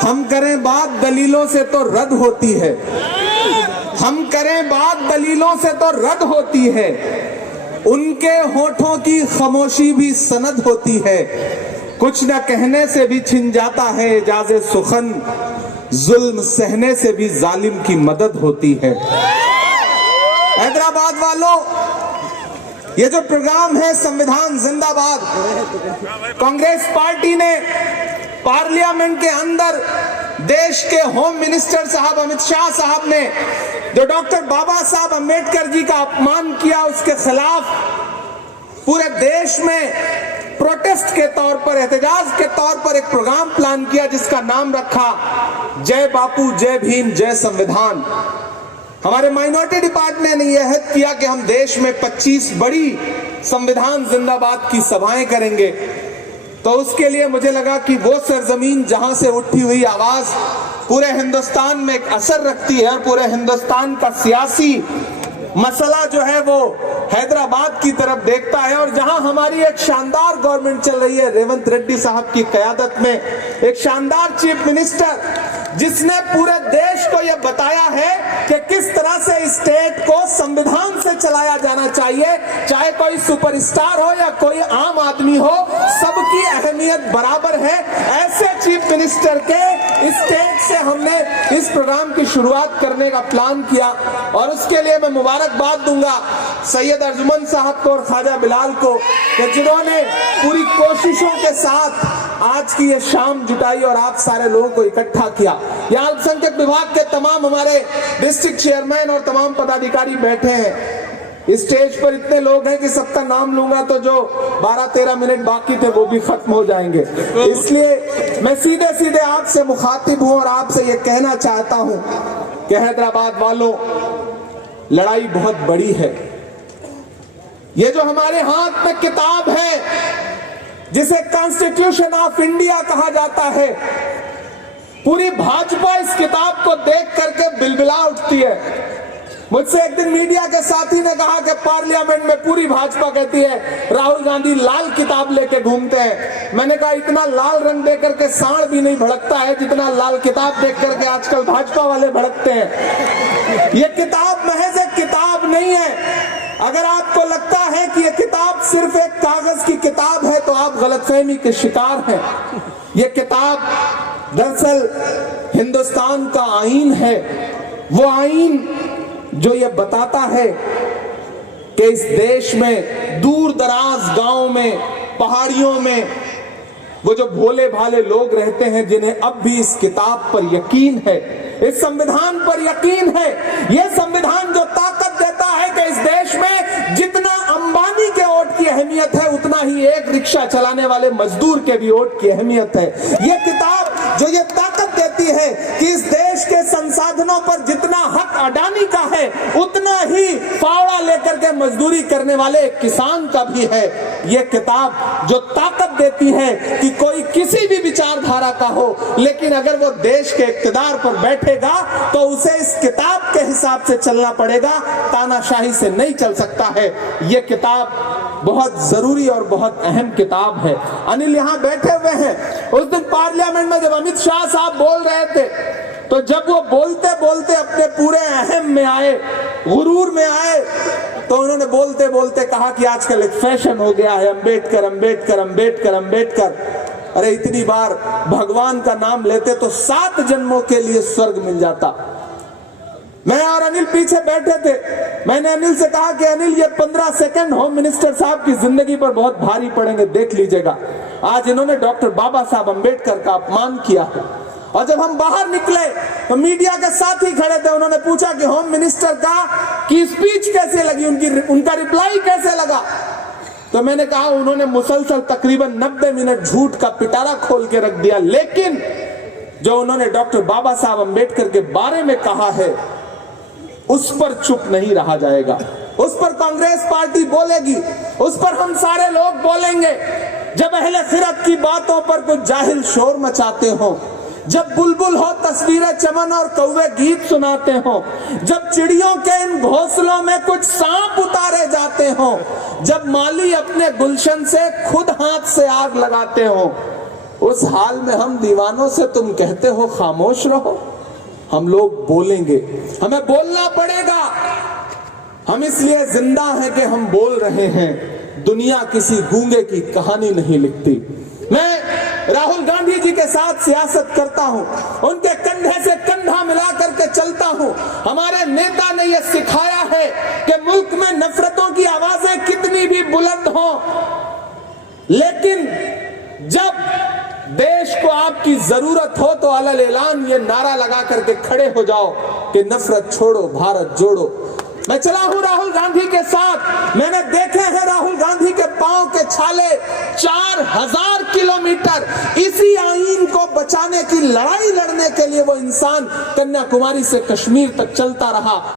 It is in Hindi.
हम करें बात दलीलों से तो रद्द होती है, हम करें बात दलीलों से तो रद्द होती है, उनके होठों की खामोशी भी सनद होती है, कुछ न कहने से भी छिन जाता है इजाज़े सुखन, जुल्म सहने से भी जालिम की मदद होती है। हैदराबाद वालों, ये जो प्रोग्राम है संविधान जिंदाबाद, कांग्रेस पार्टी ने पार्लियामेंट के अंदर देश के होम मिनिस्टर साहब अमित शाह साहब ने जो डॉक्टर बाबा साहब अम्बेडकर जी का अपमान किया, उसके खिलाफ पूरे देश में प्रोटेस्ट के तौर पर, एहतजाज के तौर पर एक प्रोग्राम प्लान किया जिसका नाम रखा जय बापू, जय भीम, जय संविधान। हमारे माइनॉरिटी डिपार्टमेंट ने यह अहद किया कि हम देश में 25 बड़ी संविधान जिंदाबाद की सभाएं करेंगे। तो उसके लिए मुझे लगा कि वो सरजमीन जहां से उठी हुई आवाज पूरे हिंदुस्तान में एक असर रखती है और पूरे हिंदुस्तान का सियासी मसला जो है वो हैदराबाद की तरफ देखता है, और जहां हमारी एक शानदार गवर्नमेंट चल रही है रेवंत रेड्डी साहब की कयादत में, एक शानदार चीफ मिनिस्टर जिसने पूरे देश को यह बताया है कि किस तरह से स्टेट को संविधान से चलाया जाना चाहिए, चाहे कोई सुपरस्टार हो या कोई आम आदमी हो, सबकी अहमियत बराबर है। ऐसे चीफ मिनिस्टर के स्टेट से हमने इस प्रोग्राम की शुरुआत करने का प्लान किया, और उसके लिए मैं मुबारकबाद दूंगा सैयद अर्जुमन साहब को और ख्वाजा बिलाल को कि जिन्होंने पूरी कोशिशों के साथ आज की ये शाम जुटाई और आप सारे लोगों को इकट्ठा किया। यहाँ अल्पसंख्यक विभाग के तमाम हमारे डिस्ट्रिक्ट चेयरमैन और तमाम पदाधिकारी बैठे हैं। स्टेज पर इतने लोग हैं कि सबका नाम लूंगा तो जो 12-13 मिनट बाकी थे वो भी खत्म हो जाएंगे, इसलिए मैं सीधे सीधे आपसे मुखातिब हूं और आपसे ये कहना चाहता हूं कि हैदराबाद वालों, लड़ाई बहुत बड़ी है। ये जो हमारे हाथ में किताब है जिसे कॉन्स्टिट्यूशन ऑफ इंडिया कहा जाता है, पूरी भाजपा इस किताब को देख करके बिलबिला उठती है। मुझसे एक दिन मीडिया के साथी ने कहा कि पार्लियामेंट में पूरी भाजपा कहती है राहुल गांधी लाल किताब लेके घूमते हैं। मैंने कहा इतना लाल रंग दे करके सांड भी नहीं भड़कता है जितना लाल किताब देख करके आजकल भाजपा वाले भड़कते हैं। ये किताब महज एक किताब नहीं है। अगर आपको लगता है कि ये किताब सिर्फ एक कागज की किताब है तो आप गलतफहमी के शिकार हैं। ये किताब दरअसल हिंदुस्तान का आईन है, वो आईन जो ये बताता है कि इस देश में दूर दराज गांव में, पहाड़ियों में वो जो भोले भाले लोग रहते हैं जिन्हें अब भी इस किताब पर यकीन है, इस संविधान पर यकीन है। यह संविधान जो ताकत देता है कि इस देश में जितना अंबानी के वोट की अहमियत है उतना ही एक रिक्शा चलाने वाले मजदूर के भी वोट की अहमियत है। यह किताब जो ये ताकत देती है कि इस देश के संसाधनों पर जितना हक अडानी का है उतना ही फावड़ा लेकर के मजदूरी करने वाले एक किसान का भी है। यह किताब जो ताकत देती है कि कोई किसी भी विचारधारा का हो, लेकिन अगर वो देश के इक्तिदार पर बैठेगा तो उसे इस किताब के हिसाब से चलना पड़ेगा, तानाशाही से नहीं चल सकता है। यह किताब बहुत जरूरी और बहुत अहम किताब है। अनिल यहाँ बैठे हुए हैं, उस दिन पार्लियामेंट में जब अमित शाह साहब बोल रहे थे तो जब वो बोलते बोलते अपने पूरे अहम में आए, गुरूर में आए, तो उन्होंने बोलते बोलते कहा कि आजकल एक फैशन हो गया है अंबेडकर अंबेडकर अंबेडकर अंबेडकर। अरे इतनी बार भगवान का नाम लेते तो 7 जन्मों के लिए स्वर्ग मिल जाता। मैं और अनिल पीछे बैठे थे, मैंने अनिल से कहा कि अनिल ये 15 सेकंड होम मिनिस्टर साहब की जिंदगी पर बहुत भारी पड़ेंगे, देख लीजिएगा। आज इन्होंने डॉक्टर बाबा साहब अंबेडकर का अपमान किया है। और जब हम बाहर निकले तो मीडिया के साथ ही खड़े थे, उन्होंने पूछा कि होम मिनिस्टर की स्पीच कैसे लगी, उनका रिप्लाई कैसे लगा। तो मैंने कहा उन्होंने मुसलसल तकरीबन 90 मिनट झूठ का पिटारा खोल के रख दिया, लेकिन जो उन्होंने डॉक्टर बाबा साहब अंबेडकर के बारे में कहा है उस पर चुप नहीं रहा जाएगा। उस पर कांग्रेस पार्टी बोलेगी, उस पर हम सारे लोग बोलेंगे। जब अहले खिरत की बातों पर कुछ जाहिल शोर मचाते हो, जब बुलबुल हो तस्वीरें चमन और कौवे गीत सुनाते हो, जब चिड़ियों के इन घोंसलों में कुछ सांप उतारे जाते हो, जब माली अपने गुलशन से खुद हाथ से आग लगाते हो, उस हाल में हम दीवानों से तुम कहते हो खामोश रहो। हम लोग बोलेंगे, हमें बोलना पड़ेगा। हम इसलिए जिंदा हैं कि हम बोल रहे हैं। दुनिया किसी गूंगे की कहानी नहीं लिखती। मैं राहुल गांधी जी के साथ सियासत करता हूं, उनके कंधे से कंधा मिला करके चलता हूं। हमारे नेता ने यह सिखाया है कि मुल्क में नफरतों की आवाजें कितनी भी बुलंद हों, लेकिन जब देश को आपकी जरूरत हो तो अलग ऐलान ये नारा लगा करके खड़े हो जाओ कि नफरत छोड़ो, भारत जोड़ो। मैं चला हूं राहुल गांधी के साथ। मैंने देखे हैं राहुल गांधी के पांव के छाले। 4000 किलोमीटर इसी आईन को बचाने की लड़ाई लड़ने के लिए वो इंसान कन्याकुमारी से कश्मीर तक चलता रहा।